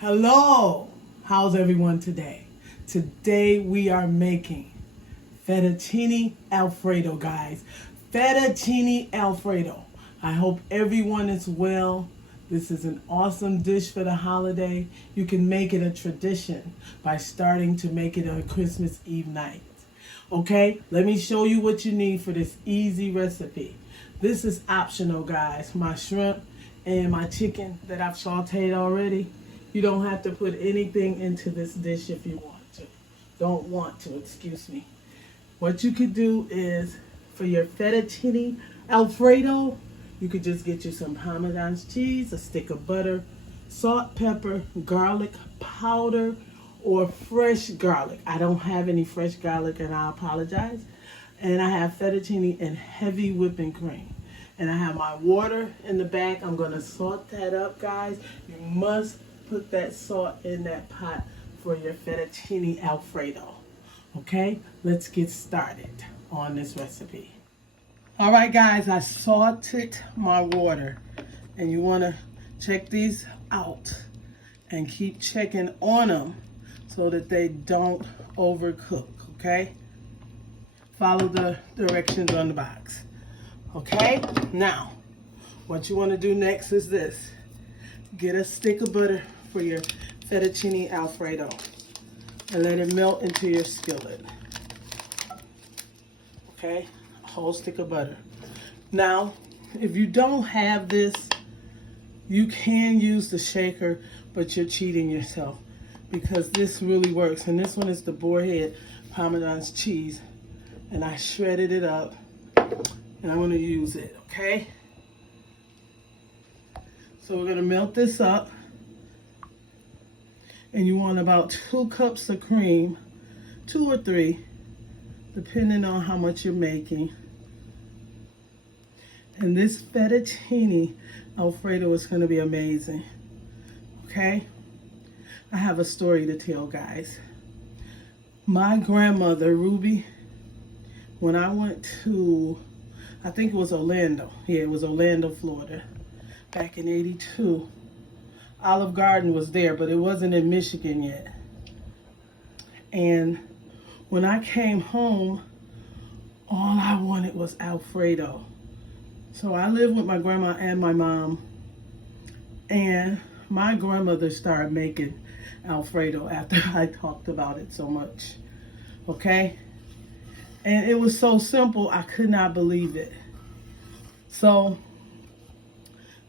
Hello, how's everyone today? Today we are making fettuccine Alfredo, guys. Fettuccine Alfredo. I hope everyone is well. This is an awesome dish for the holiday. You can make it a tradition by starting to make it on Christmas Eve night. Okay, let me show you what you need for this easy recipe. This is optional, guys. My shrimp and my chicken that I've sauteed already. You don't have to put anything into this dish if you want to. Don't want to, excuse me. What you could do is, for your fettuccine Alfredo, you could just get you some Parmesan cheese, a stick of butter, salt, pepper, garlic powder, or fresh garlic. I don't have any fresh garlic and I apologize. And I have fettuccine and heavy whipping cream. And I have my water in the back. I'm gonna salt that up, guys. You must put that salt in that pot for your fettuccine Alfredo. Okay, let's get started on this recipe. All right, guys, I salted my water. And you wanna check these out and keep checking on them so that they don't overcook, okay? Follow the directions on the box. Okay, now, what you wanna do next is this. Get a stick of butter for your fettuccine Alfredo and let it melt into your skillet. Okay, a whole stick of butter. Now, if you don't have this, you can use the shaker, but you're cheating yourself because this really works. And this one is the boarhead Parmesan cheese, and I shredded it up, and I'm gonna use it, okay? So we're gonna melt this up, and you want about 2 cups of cream, 2 or 3, depending on how much you're making. And this fettuccine Alfredo is gonna be amazing, okay? I have a story to tell, guys. My grandmother, Ruby, when I went to, I think it was Orlando. Yeah, it was Orlando, Florida, back in '82. Olive Garden was there, but it wasn't in Michigan yet. And when I came home, all I wanted was Alfredo. So I lived with my grandma and my mom, and my grandmother started making Alfredo after I talked about it so much, okay? And it was so simple, I could not believe it. So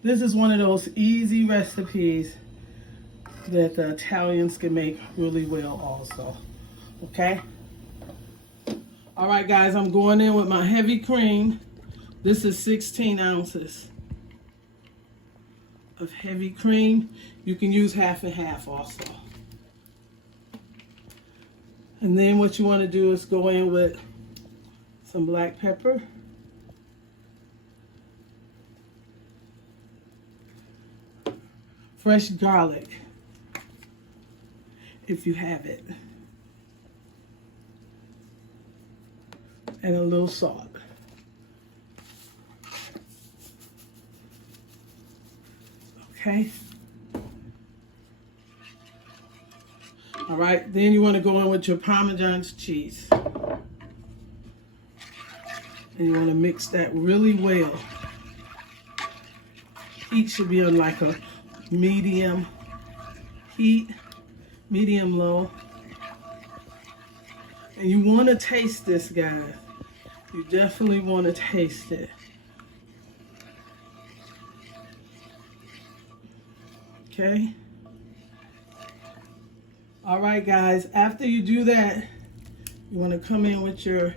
this is one of those easy recipes that the Italians can make really well also, okay? All right, guys, I'm going in with my heavy cream. This is 16 ounces of heavy cream. You can use half and half also. And then what you want to do is go in with some black pepper, fresh garlic, if you have it, and a little salt. Okay. All right, then you want to go in with your Parmesan cheese. And you want to mix that really well. Heat should be on like a medium heat, medium low. And you want to taste this, guys. You definitely want to taste it. Okay. All right, guys, after you do that, you want to come in with your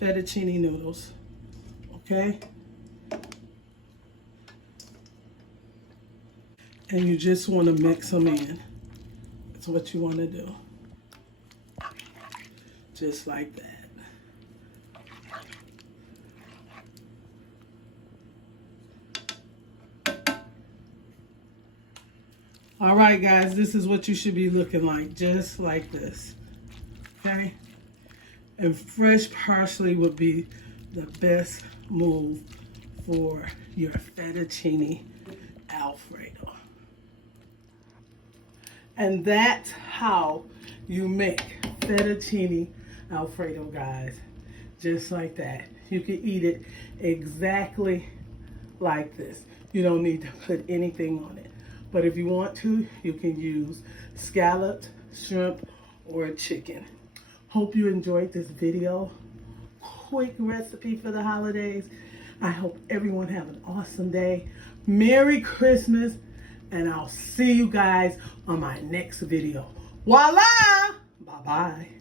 fettuccine noodles, okay? And you just want to mix them in. That's what you want to do. Just like that. All right, guys, this is what you should be looking like, just like this, okay? And fresh parsley would be the best move for your fettuccine Alfredo. And that's how you make fettuccine Alfredo, guys. Just like that. You can eat it exactly like this. You don't need to put anything on it. But if you want to, you can use scallops, shrimp, or chicken. Hope you enjoyed this video. Quick recipe for the holidays. I hope everyone have an awesome day. Merry Christmas, and I'll see you guys on my next video. Voila! Bye-bye.